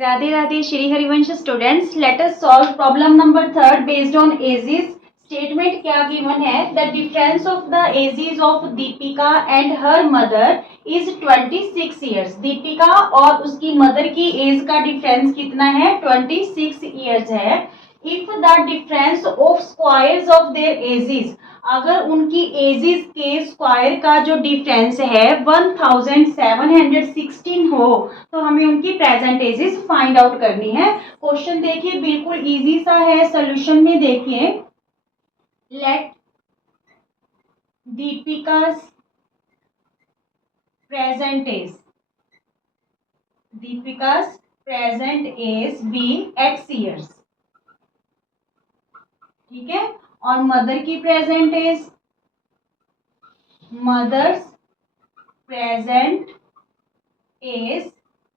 Radhe Radhe Shri Harivansh students, let us solve problem number 3 based on ages. Statement क्या given है? The difference of the ages of Deepika and her mother is 26 years. Deepika और उसकी mother की age का difference कितना है? 26 years है। If the difference of squares of their edges, अगर उनकी एजेस के स्क्वायर का जो डिफरेंस है 1716 हो तो हमें उनकी प्रेजेंट एजेस फाइंड आउट करनी है। क्वेश्चन देखिए, बिल्कुल इजी सा है। सोल्यूशन में देखिए, let Deepika's present age, Deepika's present age be x years, ठीक है। और मदर की present age, mother's present age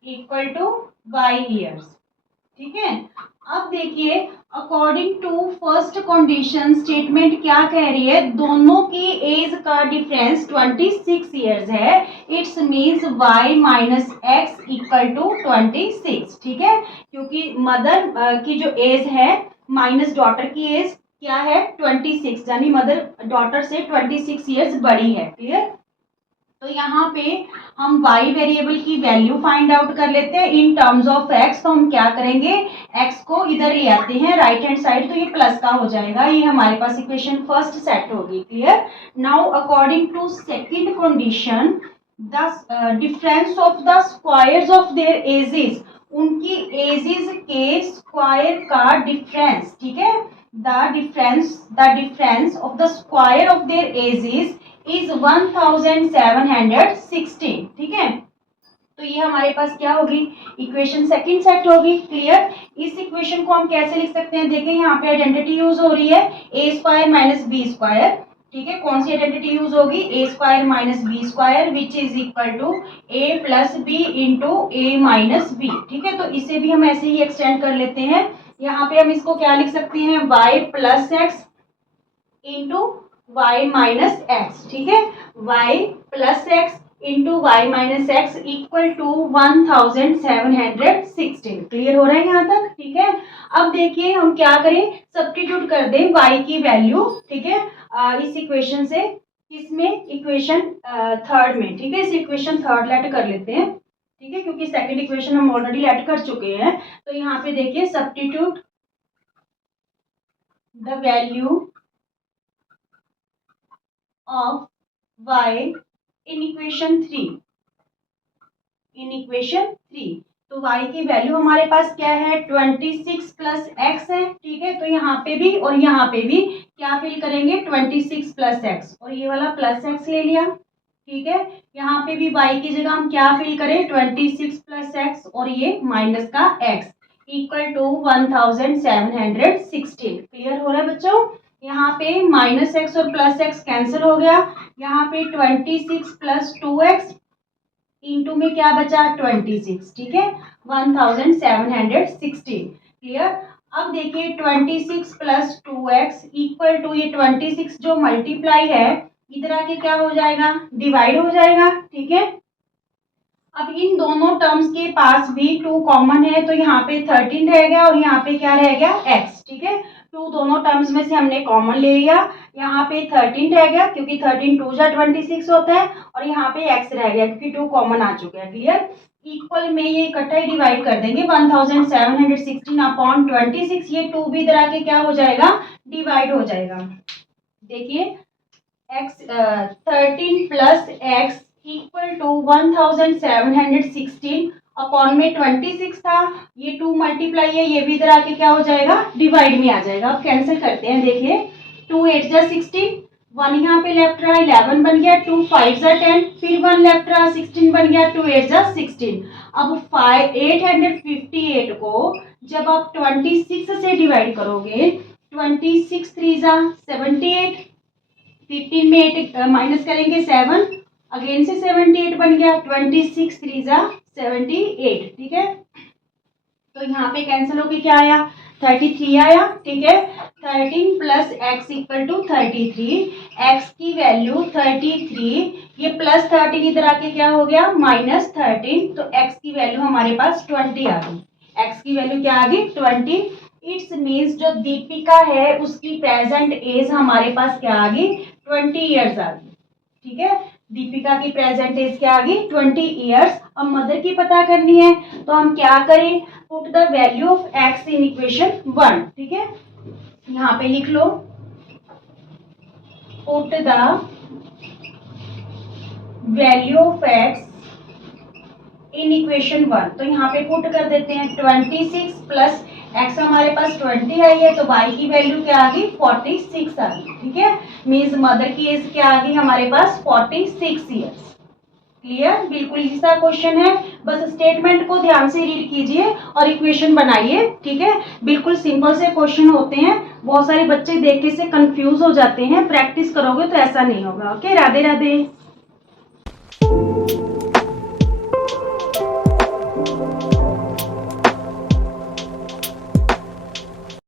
equal to y years, ठीक है। अब देखिए, according to first condition statement क्या कह रही है? दोनों की एज का डिफरेंस 26 ईयर्स है। It's means y minus x equal to 26, ठीक है। क्योंकि मदर की जो एज है माइनस डॉटर की एज क्या है? 26, यानी मदर डॉटर से 26 ईयर्स बड़ी है। क्लियर? तो यहाँ पे हम y वेरिएबल की वैल्यू फाइंड आउट कर लेते हैं इन टर्म्स ऑफ x। तो हम क्या करेंगे? x को इधर ले आते हैं राइट हैंड साइड, तो ये प्लस का हो जाएगा। ये हमारे पास इक्वेशन फर्स्ट सेट होगी। Clear? Now according to second condition, the difference of the squares of their ages, उनकी एजेस के स्क्वायर का डिफरेंस, ठीक है। The difference of the square of their ages is 1716, ठीक है। तो ये हमारे पास क्या होगी? इक्वेशन सेकंड सेट होगी। क्लियर? इस इक्वेशन को हम कैसे लिख सकते हैं? देखिए, यहाँ पे आइडेंटिटी यूज हो रही है a square minus b square, ठीक है। कौन सी आइडेंटिटी यूज होगी? A square minus b square which is equal to a plus b into a minus b, ठीक है। तो इसे भी हम ऐसे ही एक्सटेंड कर लेते हैं। यहाँ पे हम इसको क्या लिख सकते हैं? Y plus x into y minus x, ठीक है। y plus x into y minus x equal to 1716। Clear हो रहा है यहाँ तक? ठीक है। अब देखिए हम क्या करें, सब्स्टिट्यूट कर दें y की वैल्यू, ठीक है, इस इक्वेशन से किसमें? इक्वेशन थर्ड में, ठीक है। इस इक्वेशन थर्ड लेट कर लेते हैं, ठीक है, क्योंकि सेकंड इक्वेशन हम ऑलरेडी लेट कर चुके हैं। तो यहाँ पे देखिए, substitute the value of y in equation 3, in equation 3। तो y की वैल्यू हमारे पास क्या है? 26 प्लस एक्स है, ठीक है। तो यहाँ पे भी और यहाँ पे भी क्या फिल करेंगे? 26 प्लस एक्स, और ये वाला प्लस एक्स ले लिया, ठीक है। यहाँ पे भी y की जगह हम क्या फिल करें? 26 प्लस एक्स और ये माइनस का x इक्वल टू 1716। क्लियर हो रहा है बच्चों? यहाँ पे माइनस एक्स और प्लस एक्स कैंसिल हो गया। यहाँ पे 26 प्लस 2x इंटू में क्या बचा? 26, ठीक है, 1716। क्लियर? अब देखिए 26 प्लस 2x इक्वल टू ये 26 जो मल्टीप्लाई है इधर आके क्या हो जाएगा? डिवाइड हो जाएगा, ठीक है। अब इन दोनों टर्म्स के पास भी 2 कॉमन है, तो यहाँ पे 13 रह गया और यहाँ पे क्या रह गया? x, ठीक है। 2 दोनों टर्म्स में से हमने कॉमन ले लिया, यहाँ पे 13 रह गया क्योंकि 13 2 जा 26 होता है, और यहाँ पे x रह गया क्योंकि 2 कॉमन आ चुके हैं। क्लियर? इक्वल में ये इकट्ठा ही डिवाइड कर देंगे, 1716 अपॉन 26, ये 2 भी इधर आके क्या हो जाएगा? डिवाइड हो जाएगा। देखिए x 13 plus x equal to 1716 upon में 26 था, ये 2 मल्टीप्लाई है, ये भी इधर आके क्या हो जाएगा? डिवाइड में आ जाएगा। अब कैंसिल करते हैं। देखिए 2 8 जा 16, 1 यहाँ पे लेफ्ट रहा, 11 बन गया, 2 5 जा 10, फिर 1 लेफ्ट रहा, 16 बन गया, 2 8 जा 16। अब 858 को जब आप 26 से डिवाइड करोगे, 26 3 जा 78, 15 में 8 माइनस करेंगे 7, अगेन से 78 बन गया, 26 3 जा 78, ठीक है। तो यहाँ पे कैंसिल होके क्या आया? 33 आया, ठीक है। 13 plus x equal to 33, x की वैल्यू 33, ये प्लस 13 इधर आके क्या हो गया? माइनस 13, तो एक्स की वैल्यू हमारे पास 20 आ गई। एक्स की वैल्यू क्या आ गई 20। इट्स मीन्स जो दीपिका है उसकी प्रेजेंट एज हमारे पास क्या आ गई 20 ईयर्स आ गई। ठीक है, दीपिका की प्रेजेंट एज क्या आ गई 20 ईयर्स। अब मदर की पता करनी है तो हम क्या करें, put the value of x in equation 1। ठीक है, यहाँ पे लिख लो put the value of x in equation 1। तो यहाँ पे पुट कर देते हैं 26 प्लस एक्स हमारे पास 20 आई है तो y की वैल्यू क्या आ गई 46 आ गई। ठीक है, मीन्स मदर की एज क्या आ गई हमारे पास 46 ईयर्स। क्लियर, बिल्कुल इजी सा क्वेश्चन है, बस स्टेटमेंट को ध्यान से रीड कीजिए और इक्वेशन बनाइए। ठीक है, बिल्कुल सिंपल से क्वेश्चन होते हैं, बहुत सारे बच्चे देख के से कंफ्यूज हो जाते हैं, प्रैक्टिस करोगे तो ऐसा नहीं होगा। ओके, राधे राधे।